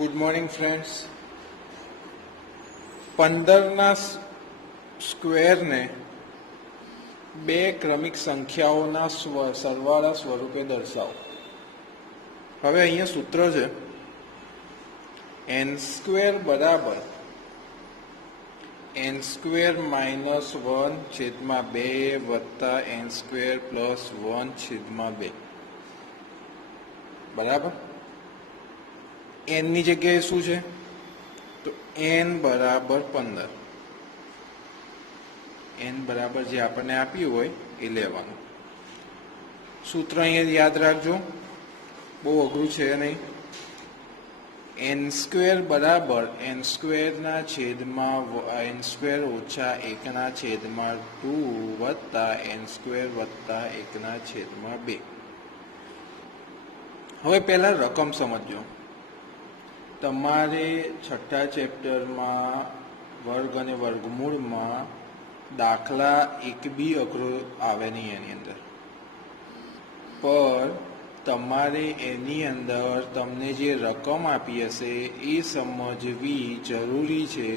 Good morning friends. 15ના સ્ક્વેરને બે ક્રમિક સંખ્યાઓના સરવાળા સ્વરૂપે દર્શાવો. હવે અહીંયા સૂત્ર છે n સ્ક્વેર બરાબર n સ્ક્વેર માઇનસ 1/2 વત્તા n સ્ક્વેર પ્લસ 1/2 બરાબર. n ની જગ્યાએ શું છે તો n બરાબર 15. n બરાબર જે આપણને આપ્યું હોય એ લેવાનું. સૂત્ર અહીંયા યાદ રાખજો, બહુ અઘરું છે નહીં. n સ્ક્વેર બરાબર n સ્ક્વેરના છેદમાં n સ્ક્વેર ઓછા 1ના છેદમાં 2 વત્તા n સ્ક્વેર વત્તા 1ના છેદમાં 2. હવે પહેલા રકમ સમજો. તમારે છઠ્ઠા ચેપ્ટરમાં વર્ગ અને વર્ગમૂળમાં દાખલા 1B અઘરો આવે નહીં એની અંદર, પર તમારે એની અંદર તમને જે રકમ આપી હશે એ સમજવી જરૂરી છે.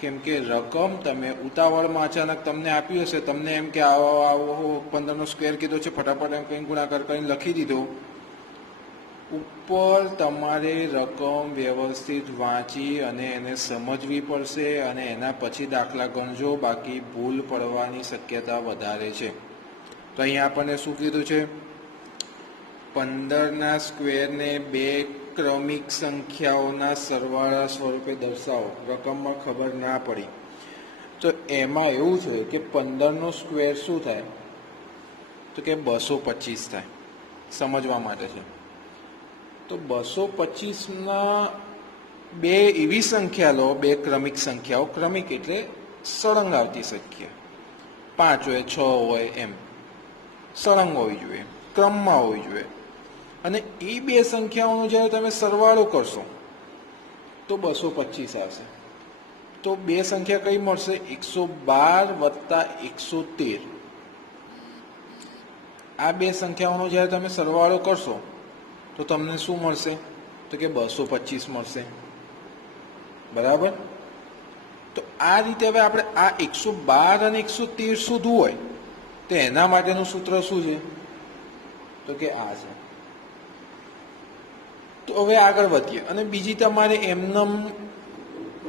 કેમ કે રકમ તમે ઉતાવળમાં અચાનક તમને આપી હશે, તમને એમ કે આવો આવો 15નો સ્ક્વેર કીધો છે, ફટાફટ એમ કંઈ ગુણાકાર કરીને લખી દીધો. ઉપર તમારે રકમ વ્યવસ્થિત વાંચી અને એને સમજવી પડશે અને એના પછી દાખલા ગણજો, બાકી ભૂલ પડવાની શક્યતા વધારે છે. તો અહીંયા આપણને શું કીધું છે? 15ના સ્ક્વેરને બે ક્રમિક સંખ્યાઓના સરવાળા સ્વરૂપે દર્શાવો. રકમમાં ખબર ના પડી તો એમાં એવું છે કે 15નો સ્ક્વેર શું થાય તો કે 225 થાય. સમજવા માટે છે. તો 225ના બે એવી સંખ્યા લો, બે ક્રમિક સંખ્યાઓ. ક્રમિક એટલે સળંગ આવતી સંખ્યા, 5 હોય 6 હોય એમ સળંગ હોવી જોઈએ, ક્રમમાં હોવી જોઈએ. અને એ બે સંખ્યાઓનો જ્યારે તમે સરવાળો કરશો તો 225 આવશે. તો બે સંખ્યા કઈ મળશે? 112 વત્તા 113. આ બે સંખ્યાઓનો જ્યારે તમે સરવાળો કરશો તો તમને શું મળશે તો કે 225 મળશે. બરાબર. તો આ રીતે હવે આપણે આ 112 અને 113 શોધવું હોય તો એના માટેનું સૂત્ર શું છે તો કે આ છે. તો હવે આગળ વધીએ અને બીજી તમારે એમનેમ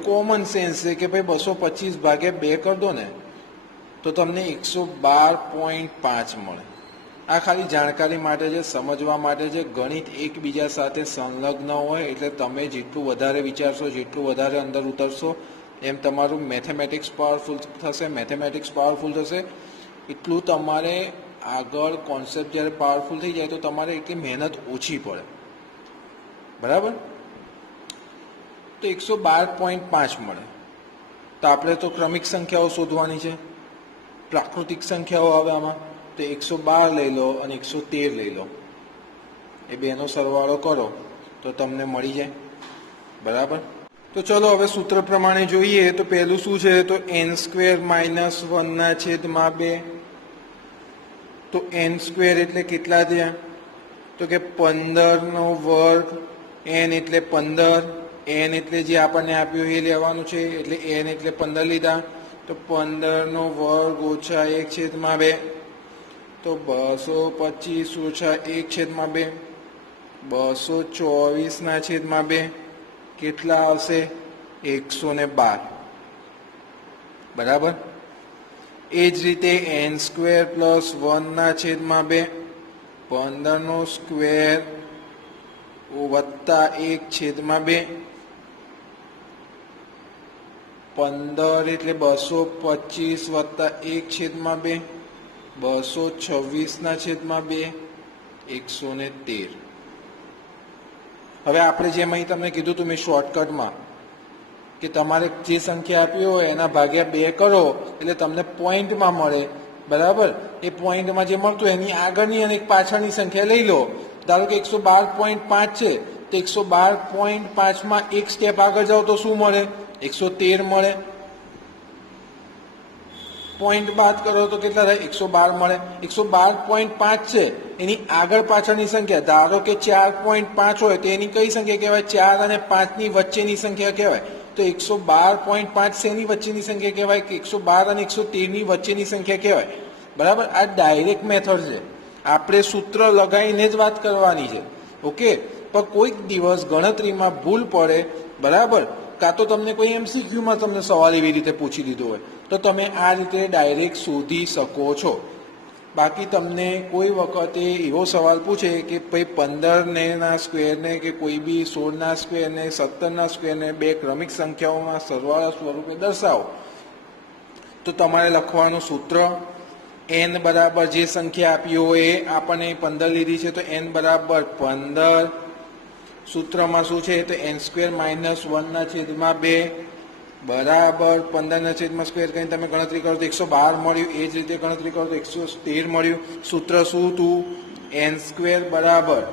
કોમન સેન્સ છે કે ભાઈ 225 ભાગ્યા 2 કરી દો ને તો તમને 112.5 મળે. આ ખાલી જાણકારી માટે છે, સમજવા માટે છે. ગણિત એકબીજા સાથે સંલગ્ન હોય એટલે તમે જેટલું વધારે વિચારશો, જેટલું વધારે અંદર ઉતરશો એમ તમારું મેથેમેટિક્સ પાવરફુલ થશે. મેથેમેટિક્સ પાવરફુલ થશે એટલું તમારે આગળ કોન્સેપ્ટ જ્યારે પાવરફુલ થઈ જાય તો તમારે એટલી મહેનત ઓછી પડે. બરાબર. તો 112.5 મળે. તો આપણે તો ક્રમિક સંખ્યાઓ શોધવાની છે, પ્રાકૃતિક સંખ્યાઓ આવે આમાં. તો 112 લઈ લો અને 113 લઈ લો, એ બેનો સરવાળો કરો તો તમને મળી જાય. બરાબર. તો ચલો હવે સૂત્ર પ્રમાણે જોઈએ. તો પહેલું શું છે તો n સ્ક્વેર માઇનસ 1ના છેદમાં 2. તો n સ્ક્વેર એટલે કેટલા થયા તો કે 15નો વર્ગ. n એટલે 15, n એટલે જે આપણને આપ્યું એ લેવાનું છે, એટલે n એટલે 15 લીધા. તો 15નો વર્ગ ઓછા 1/2. તો 225 ઓછા 1/2, 224ના છેદમાં 2 કેટલા આવશે? 112. બરાબર. એ જ રીતે n સ્ક્વેર પ્લસ 1ના છેદમાં 2, 15નો સ્ક્વેર વત્તા 1/2. 15 એટલે 225 વત્તા 1/2, 226ના છેદમાં 2, 113. હવે આપણે જેમ અહીં તમને કીધું હતું મેં શોર્ટકટમાં કે તમારે જે સંખ્યા આપી હોય એના ભાગ્યા 2 કરો એટલે તમને પોઈન્ટમાં મળે. બરાબર. એ પોઈન્ટમાં જે મળતું એની આગળની અને પાછળની સંખ્યા લઈ લો. ધારો કે 112.5 છે તો 112.5માં એક સ્ટેપ આગળ જાઓ તો શું મળે? 113 મળે. પોઈન્ટ બાદ કરો તો કેટલા થાય? 112 મળે. 112.5 છે એની આગળ પાછળની સંખ્યા, ધારો કે 4.5 હોય તો એની કઈ સંખ્યા કહેવાય? 4 અને 5 ની વચ્ચેની સંખ્યા કહેવાય. તો 112.5 શેની વચ્ચેની સંખ્યા કહેવાય? કે 112 અને 113 ની વચ્ચેની સંખ્યા કહેવાય. બરાબર, આ ડાયરેક્ટ મેથડ છે, આપણે સૂત્ર લગાવીને જ વાત કરવાની છે. ઓકે, પણ કોઈક દિવસ ગણતરીમાં ભૂલ પડે, બરાબર, કાં તો તમને કોઈ એમસીક્યુમાં તમને સવાલ એવી રીતે પૂછી દીધો હોય તો તમે આ રીતે ડાયરેક્ટ શોધી શકો છો. બાકી તમને કોઈ વખતે એવો સવાલ પૂછે કે ભાઈ 15 સ્ક્વેરને કે કોઈ બી 16 સ્ક્વેરને 17 સ્ક્વેરને બે ક્રમિક સંખ્યાઓમાં સરવાળા સ્વરૂપે દર્શાવો, તો તમારે લખવાનું સૂત્ર n બરાબર જે સંખ્યા આપી હોય એ આપણને 15 લીધી છે તો n બરાબર 15. સૂત્રમાં શું છે? તો n² - 1/2 બરાબર 15 સ્ક્વેર કરીને તમે ગણતરી કરો તો 112 મળ્યું. એ જ રીતે ગણતરી કરો તો 113 મળ્યું. સૂત્ર શું હતું? n² બરાબર,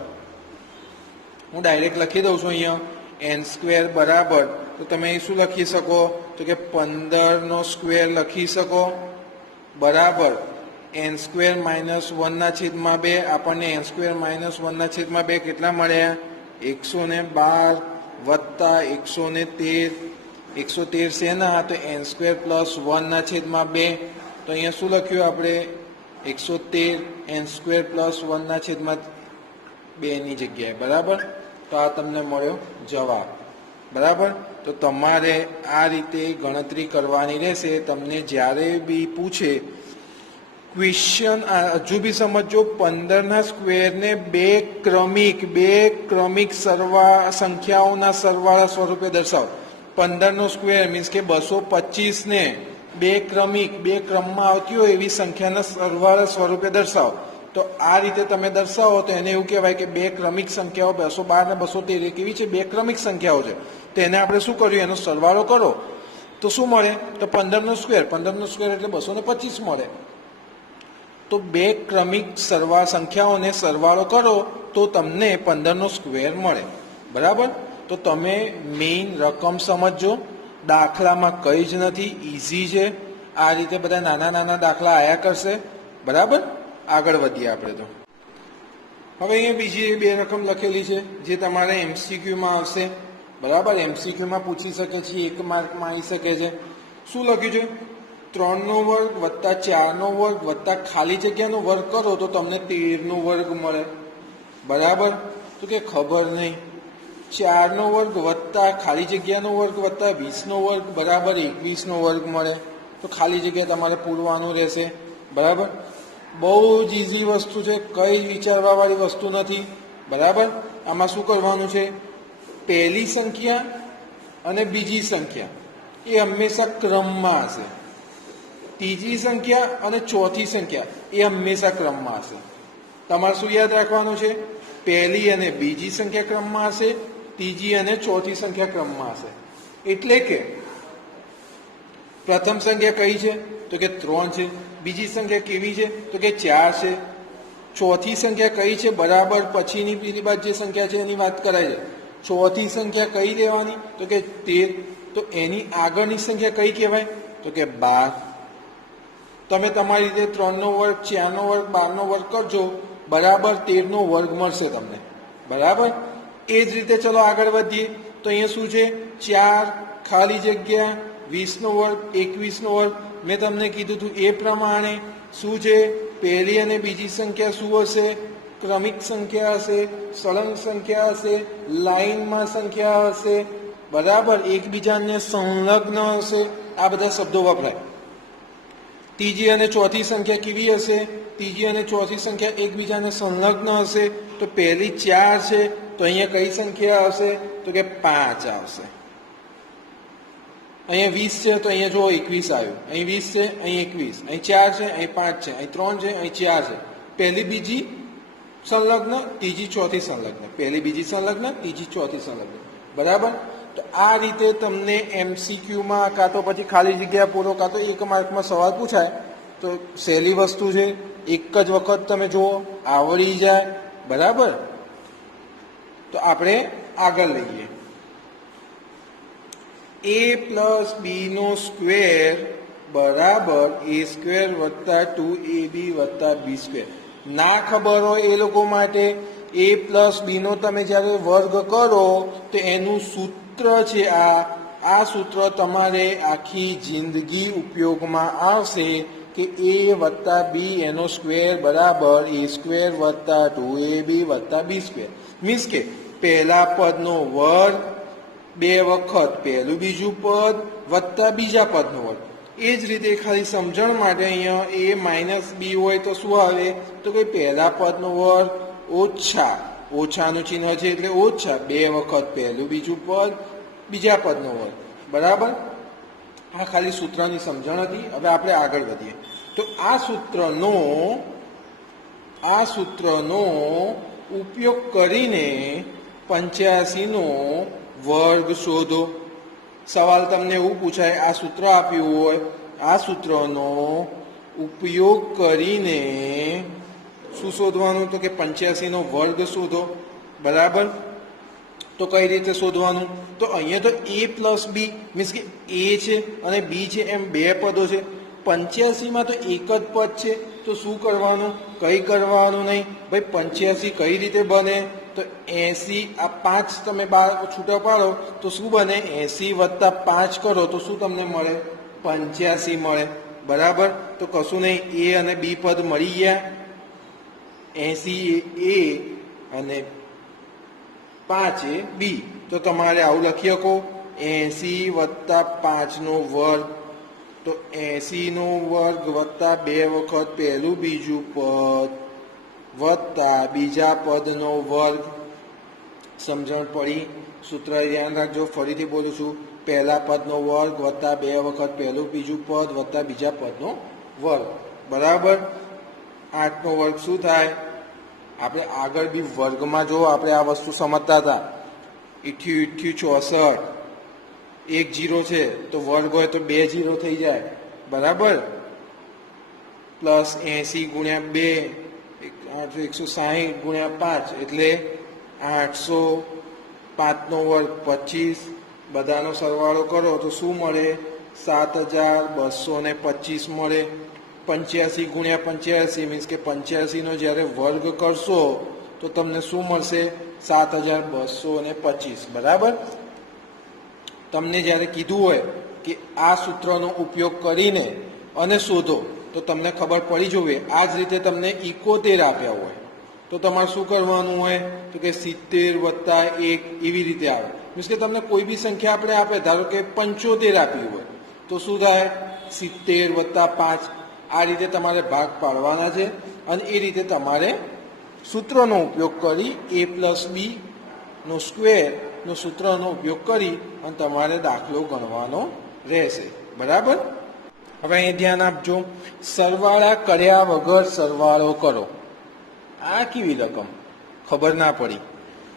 હું ડાયરેક્ટ લખી દઉં છું અહીંયા, n² બરાબર, તો તમે શું લખી શકો? તો કે 15 સ્ક્વેર લખી શકો, બરાબર n² - 1/2. આપણને n² - 1/2 કેટલા મળ્યા? 112 વત્તા 113. 113 શેના? તો n² + 1/2. તો અહીંયા શું લખ્યું આપણે? 113 n² + 1/2 ની જગ્યાએ. બરાબર, તો આ તમને મળ્યો જવાબ. બરાબર, તો તમારે આ રીતે ગણતરી કરવાની રહેશે. તમને જ્યારે બી પૂછે ક્વેશ્ચન, હજુ બી સમજો, 15 સ્ક્વેરને બે ક્રમિક સંખ્યાઓના સરવાળા સ્વરૂપે દર્શાવો. 15 સ્ક્વેર મીન્સ કે 225 ને બે ક્રમમાં આવતી હોય એવી સંખ્યાના સરવાળા સ્વરૂપે દર્શાવો. તો આ રીતે તમે દર્શાવો તો એને એવું કહેવાય કે બે ક્રમિક સંખ્યાઓ 212 ને 213 કેવી છે? બે ક્રમિક સંખ્યાઓ છે. તો એને આપણે શું કર્યું? એનો સરવાળો કરો તો શું મળે? તો 15 સ્ક્વેર એટલે 225 મળે. તો બે ક્રમિક સંખ્યાઓને સરવાળો કરો તો તમને 15 સ્ક્વેર મળે. બરાબર, તો તમે મેઇન રકમ સમજો. દાખલામાં કંઈ જ નથી, ઇઝી છે. આ રીતે બધા નાના દાખલા આયા કરશે. બરાબર, આગળ વધીએ આપણે. તો હવે અહીંયા બીજી બે રકમ લખેલી છે જે તમારે એમસીક્યુમાં આવશે. બરાબર, એમસીક્યુમાં પૂછી શકે છે, 1 માર્કમાં આવી શકે છે. શું લખ્યું છે? 3² વત્તા 4² વત્તા ખાલી જગ્યાનો વર્ગ કરો તો તમને 13² મળે. બરાબર, તો કે ખબર નહીં. 4² વત્તા ખાલી જગ્યાનો વર્ગ વત્તા 20² બરાબર 21² મળે. તો ખાલી જગ્યા તમારે પૂરવાનું રહેશે. બરાબર, બહુ જ ઇઝી વસ્તુ છે, કંઈ વિચારવાવાળી વસ્તુ નથી. બરાબર, આમાં શું કરવાનું છે? પહેલી સંખ્યા અને બીજી સંખ્યા એ હંમેશા ક્રમમાં હશે. ત્રીજી સંખ્યા અને ચોથી સંખ્યા એ હંમેશા ક્રમમાં હશે. તમારે શું યાદ રાખવાનું છે? પહેલી અને બીજી સંખ્યા ક્રમમાં હશે, ત્રીજી અને ચોથી સંખ્યા ક્રમમાં હશે. એટલે કે પ્રથમ સંખ્યા કઈ છે? તો કે 3 છે. બીજી સંખ્યા કેવી છે? તો કે 4 છે. ચોથી સંખ્યા કઈ છે? બરાબર પછીની પેલી બાદ જે સંખ્યા છે એની વાત કરાય છે. ચોથી સંખ્યા કઈ લેવાની? તો કે 13. તો એની આગળની સંખ્યા કઈ કહેવાય? તો કે 12. તમે તમારી રીતે 3² 4² 12² કરજો, બરાબર 13² મળશે તમને. બરાબર, એ જ રીતે ચલો આગળ વધીએ. તો અહીંયા શું છે? 4 ખાલી જગ્યા 20² 21². મેં તમને કીધું હતું એ પ્રમાણે શું છે? પહેલી અને બીજી સંખ્યા શું હશે? ક્રમિક સંખ્યા હશે, સળંગ સંખ્યા હશે, લાઈનમાં સંખ્યા હશે. બરાબર, એકબીજાને સંલગ્ન હશે. આ બધા શબ્દો વપરાય. ત્રીજી અને ચોથી સંખ્યા કેવી હશે? ત્રીજી અને ચોથી સંખ્યા એકબીજાને સંલગ્ન હશે. તો પહેલી 4 છે તો અહીંયા કઈ સંખ્યા આવશે? તો કે 5 આવશે. અહીંયા 20 છે તો અહીંયા જો 21 આવ્યું. અહીં 20 છે, અહીં 21, અહીં 4 છે, અહીં 5 છે, અહીં 3 છે, અહીં 4 છે. પહેલી બીજી સંલગ્ન, ત્રીજી ચોથી સંલગ્ન, પહેલી બીજી સંલગ્ન, ત્રીજી ચોથી સંલગ્ન. બરાબર, તો આ રીતે તમને એમસીક્યુમાં કાં તો પછી ખાલી જગ્યા પૂરો કાં તો 1 માર્કમાં સવાલ પૂછાય. તો સહેલી વસ્તુ છે, એક જ વખત તમે જુઓ, આવડી જાય. બરાબર, તો આપણે આગળ લઈએ. a + b² બરાબર એ સ્ક્વેર વત્તા 2ab વત્તા બી સ્ક્વેર. ના ખબર હોય એ લોકો માટે a પ્લસ બી નો તમે જ્યારે વર્ગ કરો તો એનું સૂત્ર છે આ સૂત્ર તમારે આખી જિંદગી ઉપયોગમાં આવશે કે a વત્તા બી એનો સ્ક્વેર બરાબર એ સ્ક્વેર વત્તા 2ab વત્તા બી સ્ક્વેર. મીન્સ કે પહેલા પદનો વર્ગ બે વખત પહેલું બીજું પદ વત્તા બીજા પદનો વર્ગ. એ જ રીતે ખાલી સમજણ માટે અહીંયા એ માઇનસ બી હોય તો શું આવે તો કે પહેલા પદનો વર્ગ ઓછાનું ચિહ્ન છે એટલે ઓછા બે વખત પહેલું બીજું પદ બીજા પદનો વર્ગ. બરાબર, આ ખાલી સૂત્રની સમજણ હતી. હવે આપણે આગળ વધીએ તો આ સૂત્રનો ઉપયોગ કરીને 85 નો વર્ગ શોધો. સવાલ તમને એવું પૂછાય, આ સૂત્ર આપ્યું હોય, આ સૂત્રનો ઉપયોગ કરીને શું શોધવાનું તો કે 85 નો વર્ગ શોધો. બરાબર, તો કઈ રીતે શોધવાનું તો અહીંયા તો a પ્લસ બી મીન્સ કે a છે અને બી છે એમ બે પદો છે. 85 માં તો એક જ પદ છે તો શું કરવાનું, કંઈ કરવાનું નહીં ભાઈ. 85 કઈ રીતે બને તો 80 આ 5 તમે બાર છૂટા પાડો તો શું બને 80 વત્તા 5 કરો તો શું તમને મળે 85 મળે. બરાબર, તો કશું નહીં a અને બી પદ મળી ગયા. 80 એ a અને 5 એ બી. તો તમારે આવું લખી શકો 80 વત્તા 5 નો વર્ગ. તો 80 નો વર્ગ વત્તા બે વખત પહેલું બીજું પદ વત્તા બીજા પદનો વર્ગ. સમજણ પડી? સૂત્ર ધ્યાન રાખજો. ફરીથી બોલું છું, પહેલા પદનો વર્ગ વત્તા બે વખત પહેલું બીજું પદ વત્તા બીજા પદનો વર્ગ. બરાબર, 8 નો વર્ગ શું થાય? આપણે આગળ બી વર્ગમાં જો આપણે આ વસ્તુ સમજતા હતા, 64 એક 0 છે તો વર્ગ હોય તો 2 0 થઈ જાય. બરાબર, પ્લસ 80 ગુણ્યા 2 160 ગુણ્યા 5 એટલે 800. 5 નો વર્ગ 25. બધાનો સરવાળો કરો તો શું મળે 7225 મળે. 85 ગુણ્યા 85 મીન્સ કે 85 નો જ્યારે વર્ગ કરશો તો તમને શું મળશે 7225. બરાબર, તમને જ્યારે કીધું હોય કે આ સૂત્રનો ઉપયોગ કરીને અને શોધો તો તમને ખબર પડી જોવે. આ જ રીતે તમને 71 આપ્યા હોય તો તમારે શું કરવાનું હોય તો કે 70 વત્તા 1 એવી રીતે આવે. મીન્સ કે તમને કોઈ બી સંખ્યા આપણે આપે, ધારો કે 75 આપી હોય તો શું થાય 70 વત્તા 5. આ રીતે તમારે ભાગ પાડવાના છે અને એ રીતે તમારે સૂત્રનો ઉપયોગ કરી a પ્લસ બી નો સ્ક્વેર નો સૂત્રનો ઉપયોગ કરી અને તમારે દાખલો ગણવાનો રહેશે. બરાબર, હવે અહીં ધ્યાન આપજો. સરવાળા કર્યા વગર સરવાળો કરો. આ કેવી રકમ ખબર ના પડી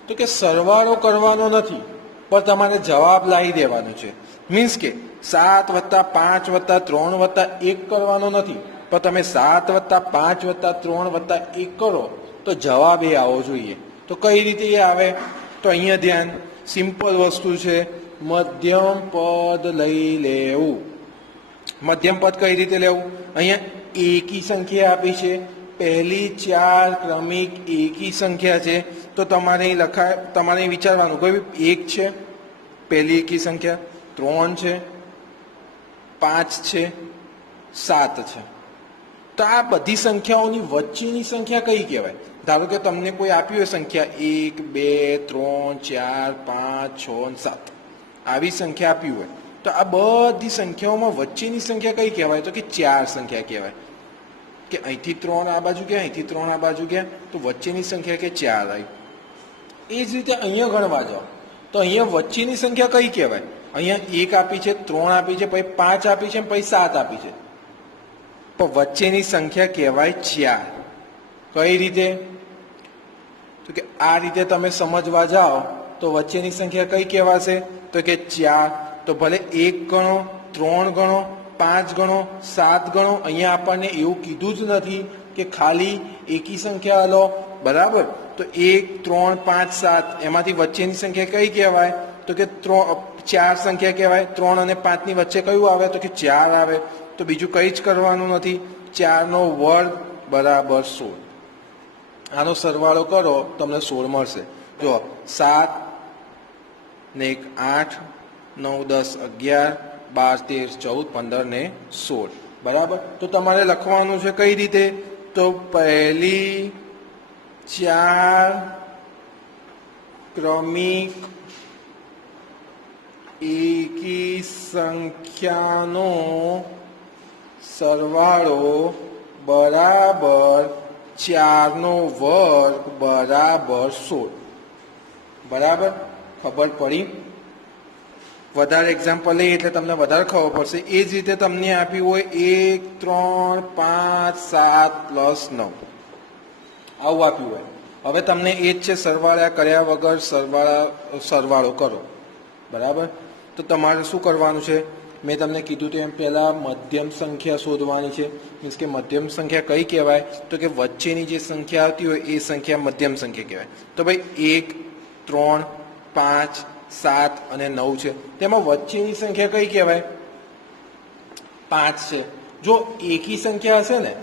તો કે સરવાળો કરવાનો નથી પણ તમારે જવાબ લાવી દેવાનો છે. મીન્સ કે 7 વત્તા 5 વત્તા 3 વત્તા 1 કરવાનો નથી પણ તમે 7 વત્તા 5 વત્તા 3 વત્તા 1 કરો તો જવાબ એ આવવો જોઈએ. તો કઈ રીતે એ આવે તો અહીંયા ધ્યાન, સિમ્પલ વસ્તુ છે. મધ્યમ પદ લઈ લેવું. મધ્યમ પદ કઈ રીતે લેવું? અહીંયા એકી સંખ્યા આપી છે, પહેલી 4 ક્રમિક એકી સંખ્યા છે તો તમારે તમારે વિચારવાનું કોઈ 1 છે પહેલી એકી સંખ્યા, 3 છે, 5 છે, 7 છે. તો આ બધી સંખ્યાઓની વચ્ચેની સંખ્યા કઈ કહેવાય? ધારો કે તમને કોઈ આપ્યું હોય સંખ્યા 1 2 3 4 5 6 7 આવી સંખ્યા આપી હોય તો આ બધી સંખ્યાઓમાં વચ્ચેની સંખ્યા કઈ કહેવાય તો કે 4 સંખ્યા કહેવાય. કે અહીંથી 3 આ બાજુ ગયા, અહીંથી 3 આ બાજુ ગયા તો વચ્ચેની સંખ્યા કે 4 આવી. એ જ રીતે અહીંયા ગણવા જાઓ તો અહીંયા વચ્ચેની સંખ્યા કઈ કહેવાય? અહીંયા 1 આપી છે, 3 આપી છે, પછી 5 આપી છે, પછી 7 આપી છે, પણ વચ્ચેની સંખ્યા કહેવાય 4. કઈ રીતે તો કે આ રીતે તમે સમજવા જાઓ તો વચ્ચેની સંખ્યા કઈ કહેવાશે તો કે 4. તો ભલે 1 ગણો, 3 ગણો, 5 ગણો, 7 ગણો, અહીંયા આપણને એવું કીધું જ નથી કે ખાલી એકી સંખ્યા લો. બરાબર, તો 1 3 5 7 એમાંથી વચ્ચેની સંખ્યા કઈ કહેવાય તો કે 4 સંખ્યા કહેવાય. 3 અને 5 ની વચ્ચે કયું આવે તો કે 4 આવે. તો બીજું કંઈ જ કરવાનું નથી. 4નો વર્ગ બરાબર 16. આનો સરવાળો કરો તમને 16 મળશે. જો 7 ને 1 8, 9 10 11, 12 13 14 15 ને 16. બરાબર. તો તમારે લખવાનું છે કઈ રીતે? તો પહેલી 4 ક્રમિક એકી સંખ્યાનો સરવાળો બરાબર 4નો વર્ગ બરાબર 16. બરાબર. ખબર પડી? વધારે એક્ઝામ્પલ લઈએ એટલે તમને વધારે ખબર પડશે. એ જ રીતે તમને આપ્યું હોય 1 3 5 7 પ્લસ 9 આવું આપ્યું હોય. હવે તમને એ જ છે સરવાળા કર્યા વગર સરવાળો કરો. બરાબર. તો તમારે શું કરવાનું છે? મેં તમને કીધું તેમ પહેલાં મધ્યમ સંખ્યા શોધવાની છે. મીન્સ કે મધ્યમ સંખ્યા કઈ કહેવાય? તો કે વચ્ચેની જે સંખ્યા આવતી હોય એ સંખ્યા મધ્યમ સંખ્યા કહેવાય. તો ભાઈ 1 3 5 7 અને 9 છે. તેમાં વચ્ચેની સંખ્યા કઈ કહેવાય? 5 છે. જો એકી સંખ્યા હશે ને,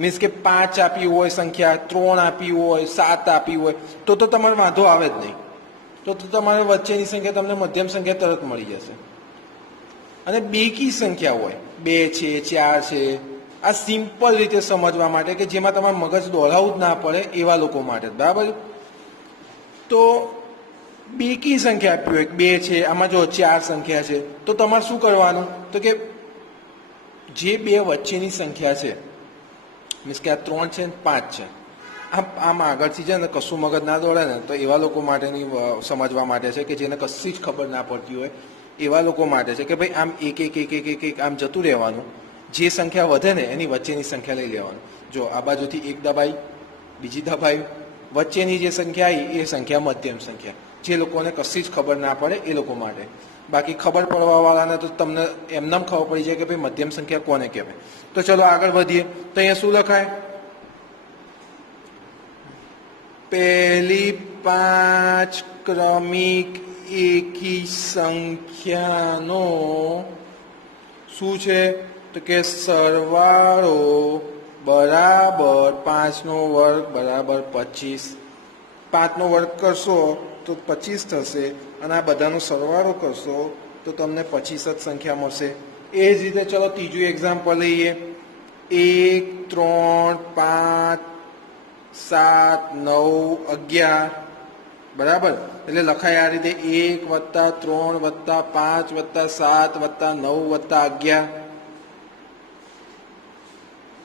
મીન્સ કે 5 આપી હોય સંખ્યા, 3 આપી હોય, 7 આપી હોય, તો તમારે વાંધો આવે જ નહીં. તો તમારે વચ્ચેની સંખ્યા તમને મધ્યમ સંખ્યા તરત મળી જશે. અને બેકી સંખ્યા હોય 2 છે 4 છે, આ સિમ્પલ રીતે સમજવા માટે કે જેમાં તમારે મગજ દોડાવવું જ ના પડે એવા લોકો માટે. બરાબર. તો બેકી સંખ્યા આપી હોય 2 છે, આમાં જો 4 સંખ્યા છે, તો તમારે શું કરવાનું? તો કે જે બે વચ્ચેની સંખ્યા છે, મીન્સ કે આ 3 છે ને 5 છે, આમ આગળથી છે ને કશું મગજ ના દોડે ને, તો એવા લોકો માટેની સમજવા માટે છે કે જેને કશી જ ખબર ના પડતી હોય એવા લોકો માટે છે કે ભાઈ આમ એક એક એક એક એક એક આમ જતું રહેવાનું. જે સંખ્યા વધે ને એની વચ્ચેની સંખ્યા લઈ લેવાનું. જો આ બાજુથી એક દબાઈ, બીજી દબાઈ, વચ્ચેની જે સંખ્યા આવી એ સંખ્યા મધ્યમ સંખ્યા. જે લોકોને કશી જ ખબર ના પડે એ લોકો માટે. બાકી ખબર પડવાવાળાને તો તમને એમનેમ ખબર પડી જાય કે ભાઈ મધ્યમ સંખ્યા કોને કહેવાય. તો ચલો આગળ વધીએ. તો અહીંયા શું લખાય? પહેલી 5 ક્રમિક એકી સંખ્યાનો શું છે? તો કે સરવાળો બરાબર 5નો વર્ગ બરાબર 25. 5નો વર્ગ કરશો તો 25 થશે અને આ બધાનો સરવાળો કરશો તો તમને 25 જ સંખ્યા મળશે. એ જ રીતે ચલો ત્રીજું એક્ઝામ્પલ લઈએ. 1 3 5 7 9 11. બરાબર. એટલે લખાય આ રીતે 1 + 3 + 5 + 7 + 9 + 11.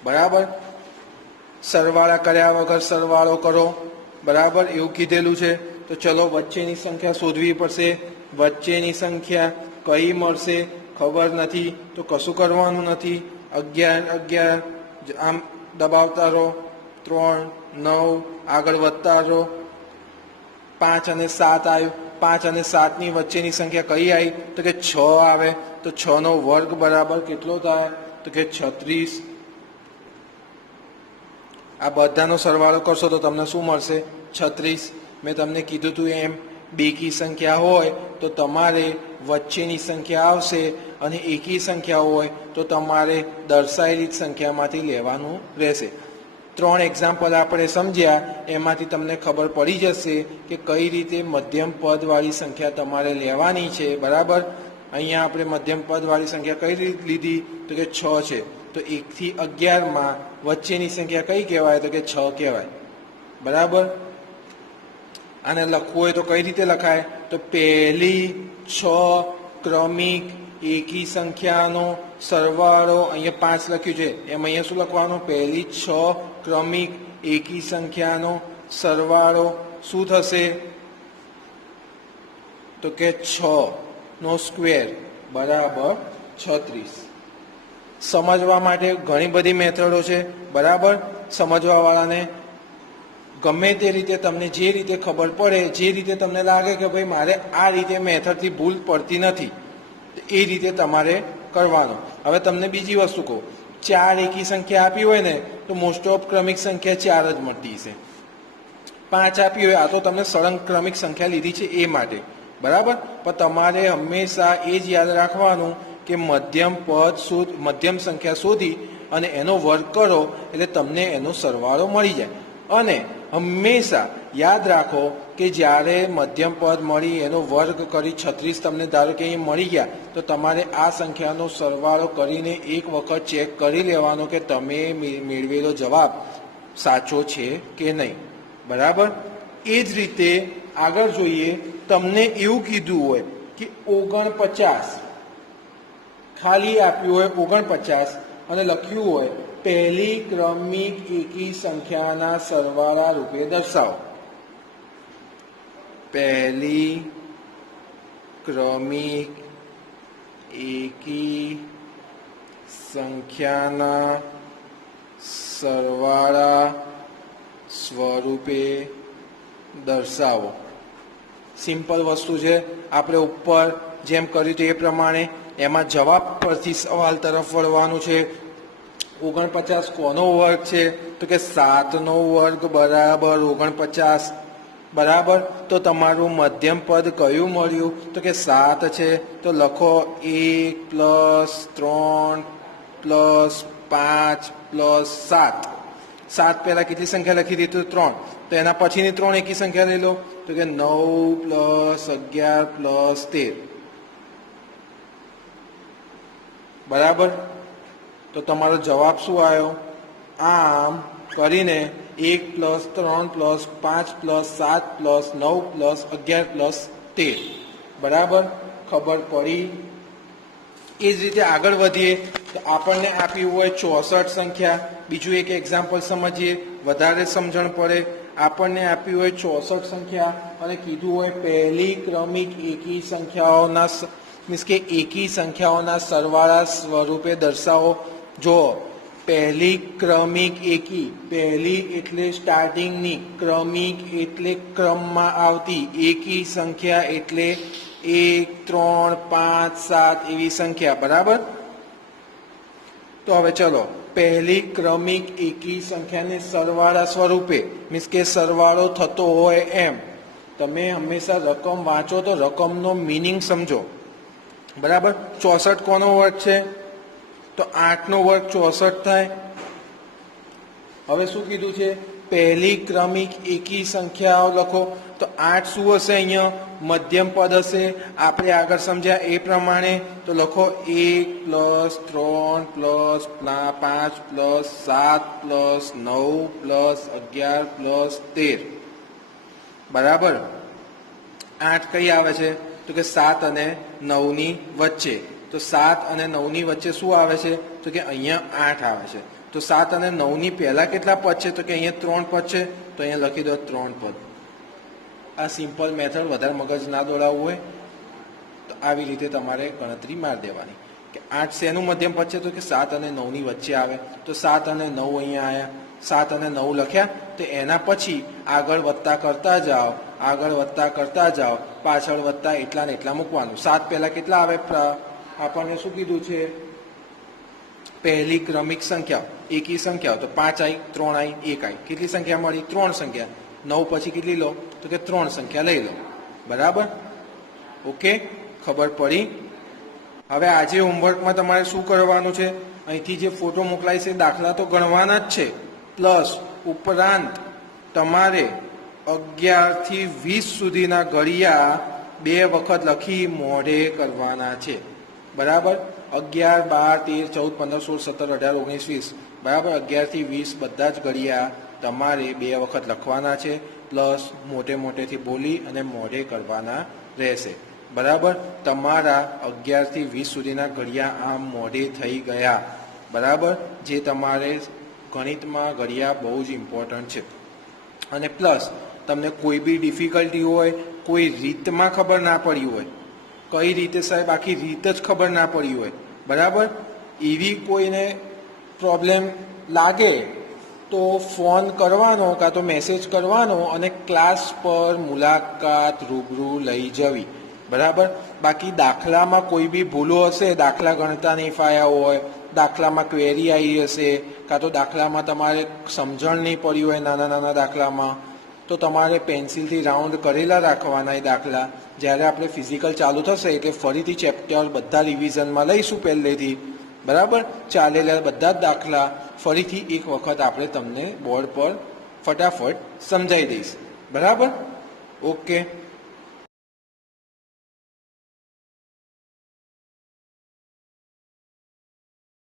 બરાબર. સરવાળા કર્યા વગર સરવાળો કરો. બરાબર એવું કીધેલું છે. તો ચલો વચ્ચેની સંખ્યા શોધવી પડશે. વચ્ચેની સંખ્યા કઈ મળશે ખબર નથી તો કશું કરવાનું નથી. 11 11 આમ દબાવતા રહો. 3 9 આગળ વધતા રહો. 5 અને 7 આવ્યું. 5 અને 7ની વચ્ચેની સંખ્યા કઈ આવી? તો કે 6 આવે. તો 6નો વર્ગ બરાબર કેટલો થાય? તો કે 36. આ બધાનો સરવાળો કરશો તો તમને શું મળશે? 36. મેં તમને કીધું હતું એમ બેકી સંખ્યા હોય તો તમારે વચ્ચેની સંખ્યા આવશે અને એકી સંખ્યા હોય તો તમારે દર્શાવેલી સંખ્યામાંથી લેવાનું રહેશે. 3 એક્ઝામ્પલ આપણે સમજ્યા એમાંથી તમને ખબર પડી જશે કે કઈ રીતે મધ્યમ પદવાળી સંખ્યા તમારે લેવાની છે. બરાબર. અહીંયા આપણે મધ્યમ પદવાળી સંખ્યા કઈ રીતે લીધી? તો કે 6 છે. તો 1 થી 11માં વચ્ચેની સંખ્યા કઈ કહેવાય? તો કે 6 કહેવાય. બરાબર. આને લખવું હોય તો કઈ રીતે લખાય? તો પહેલી 6 ક્રમિક એકી સંખ્યાનો સરવાળો, અહીંયા 5 લખ્યું છે એમ અહીંયા શું લખવાનું? પહેલી 6 ક્રમિક એકી સંખ્યાનો સરવાળો શું થશે? તો કે 6નો સ્ક્વેર બરાબર 36. સમજવા માટે ઘણી બધી મેથડો છે. બરાબર. સમજવાવાળાને ગમે તે રીતે તમને જે રીતે ખબર પડે, જે રીતે તમને લાગે કે ભાઈ મારે આ રીતે મેથડથી ભૂલ પડતી નથી, એ રીતે તમારે કરવાનું. હવે તમને બીજી વસ્તુ કહું. 4 એકી સંખ્યા આપી હોય ને તો મોસ્ટ ઓફ ક્રમિક સંખ્યા 4 જ મળતી હશે. 5 આપી હોય, આ તો તમને સળંગ ક્રમિક સંખ્યા લીધી છે એ માટે. બરાબર. પણ તમારે હંમેશા એ જ યાદ રાખવાનું કે મધ્યમ સંખ્યા શોધી અને એનો વર્ગ કરો એટલે તમને એનો સરવાળો મળી જાય. અને હંમેશા યાદ રાખો કે જ્યારે મધ્યમ પદ મળી એનો વર્ગ કરી 36 તમને ધારો કે અહીં મળી ગયા તો તમારે આ સંખ્યાનો સરવાળો કરીને એક વખત ચેક કરી લેવાનો કે તમે મેળવેલો જવાબ સાચો છે કે નહીં. બરાબર. એ જ રીતે આગળ જોઈએ. તમને એવું કીધું હોય કે 49 ખાલી આપ્યું હોય 49 અને લખ્યું હોય પહેલી ક્રમિક એકી સંખ્યાના સરવાળા રૂપે દર્શાવો. પહેલી ક્રમિક એકી સંખ્યાના સરવાળા સ્વરૂપે દર્શાવો. સિમ્પલ વસ્તુ છે. આપણે ઉપર જેમ કર્યું હતું એ પ્રમાણે એમાં જવાબ પરથી સવાલ તરફ વળવાનું છે. 49 કોનો વર્ગ છે તો કે 7નો વર્ગ બરાબર 49. બરાબર. તો તમારું મધ્યમ પદ કયું મળ્યું તો કે 7 છે. તો લખો 1 + 3 + 5 + 7. 7 પહેલા કેટલી સંખ્યા લખી દીધું 3. તો એના પછીની 3 એકી સંખ્યા લઈ લો તો કે 9 + 11 + 13. બરાબર. તો તમારો જવાબ શું આવ્યો? આમ કરીને 1 + 3 + 5 + 7 + 9 + 11 + 13. બરાબર. ખબર પડી. એ જ રીતે આગળ વધીએ તો આપણને આપ્યું હોય 64 સંખ્યા. બીજું એક એક્ઝામ્પલ સમજીએ, વધારે સમજણ પડે. આપણને આપ્યું હોય 64 સંખ્યા અને કીધું હોય પહેલી ક્રમિક એકી સંખ્યાઓના મીન્સ કે એકી સંખ્યાઓના સરવાળા સ્વરૂપે દર્શાવો. જો પહેલી ક્રમિક એકી, પહેલી એટલે સ્ટાર્ટિંગની, ક્રમિક એટલે ક્રમમાં આવતી, એકી સંખ્યા એટલે 1 3 5 7 એવી સંખ્યા. બરાબર. તો હવે ચલો પહેલી ક્રમિક એકી સંખ્યાને સરવાળા સ્વરૂપે મીન્સ કે સરવાળો થતો હોય એમ. તમે હંમેશા રકમ વાંચો તો રકમનો મિનિંગ સમજો. બરાબર. 64 કોનો વર્ગ છે તો 8નો વર્ગ 64 થાય. હવે શું કીધું છે? પહેલી ક્રમિક એકી સંખ્યાઓ લખો. તો 8 શું હશે? અહીંયા મધ્યમ પદ હશે. આપણે આગળ સમજ્યા એ પ્રમાણે. તો લખો 1 + 3 + 5 + 7 + 9 + 11 + 13. બરાબર. 8 કઈ આવે છે તો કે 7 અને 9 ની વચ્ચે. તો 7 અને 9 ની વચ્ચે શું આવે છે તો કે અહીંયા 8 આવે છે. તો 7 અને 9 ની પહેલા કેટલા પદ છે તો કે અહીંયા 3 પદ છે. તો અહીંયા લખી દો 3 પદ. આ સિમ્પલ મેથડ, વધારે મગજ ના દોડાવવું હોય તો આવી રીતે તમારે ગણતરી મારી દેવાની કે 8 શેનું મધ્યમ પદ છે તો કે 7 અને 9 ની વચ્ચે આવે. તો 7 અને 9 અહીંયા આવ્યા. 7 અને 9 લખ્યા. તો એના પછી આગળ વધતા કરતા જાઓ, આગળ વધતા કરતા જાઓ, પાછળ વધતા એટલા ને એટલા મૂકવાનું. 7 પહેલા કેટલા આવે? આપણને શું કીધું છે? પહેલી ક્રમિક સંખ્યા એકી સંખ્યાઓ. તો 5 આવી, 3 આવી, 1 આવી. કેટલી સંખ્યા મળી? 3 સંખ્યા. 9 પછી કેટલી લો તો કે 3 સંખ્યા લઈ લો. બરાબર. ઓકે, ખબર પડી. હવે આજે હોમવર્કમાં તમારે શું કરવાનું છે? અહીંથી જે ફોટો મોકલાય છે દાખલા તો ગણવાના જ છે, પ્લસ ઉપરાંત તમારે 11 થી 20 સુધીના ઘડિયા 2 વખત લખી મોઢે કરવાના છે. બરાબર. 11 12 13 14 15 16 17 18 19 20. બરાબર. 11 થી 20 બધા જ ઘડિયા તમારે 2 વખત લખવાના છે, પ્લસ મોટેથી બોલી અને મોઢે કરવાના રહેશે. બરાબર. તમારા 11 થી 20 સુધીના ઘડિયા આમ મોઢે થઈ ગયા. બરાબર. જે તમારે ગણિતમાં ઘડિયા બહુ જ ઇમ્પોર્ટન્ટ છે. અને પ્લસ તમને કોઈ બી ડિફિકલ્ટી હોય, કોઈ રીતમાં ખબર ના પડી હોય, કઈ રીતે સાહેબ આખી રીત જ ખબર ના પડી હોય, બરાબર, એવી કોઈને પ્રોબ્લેમ લાગે તો ફોન કરવાનો કાં તો મેસેજ કરવાનો અને ક્લાસ પર મુલાકાત રૂબરૂ લઈ જવી. બરાબર. બાકી દાખલામાં કોઈ બી ભૂલો હશે, દાખલા ગણતા નહીં ફાયા હોય, દાખલામાં ક્વેરી આવી હશે, કાં તો દાખલામાં તમારે સમજણ નહીં પડી હોય નાના દાખલામાં, તો તમારે પેન્સિલથી રાઉન્ડ કરેલા રાખવાના એ દાખલા. જ્યારે આપણે ફિઝિકલ ચાલુ થશે એટલે ફરીથી ચેપ્ટર બધા રિવિઝનમાં લઈશું પહેલેથી, બરાબર. ચાલેલા બધા જ દાખલા ફરીથી એક વખત આપણે તમને બોર્ડ પર ફટાફટ સમજાવી દઈશ, બરાબર. ઓકે.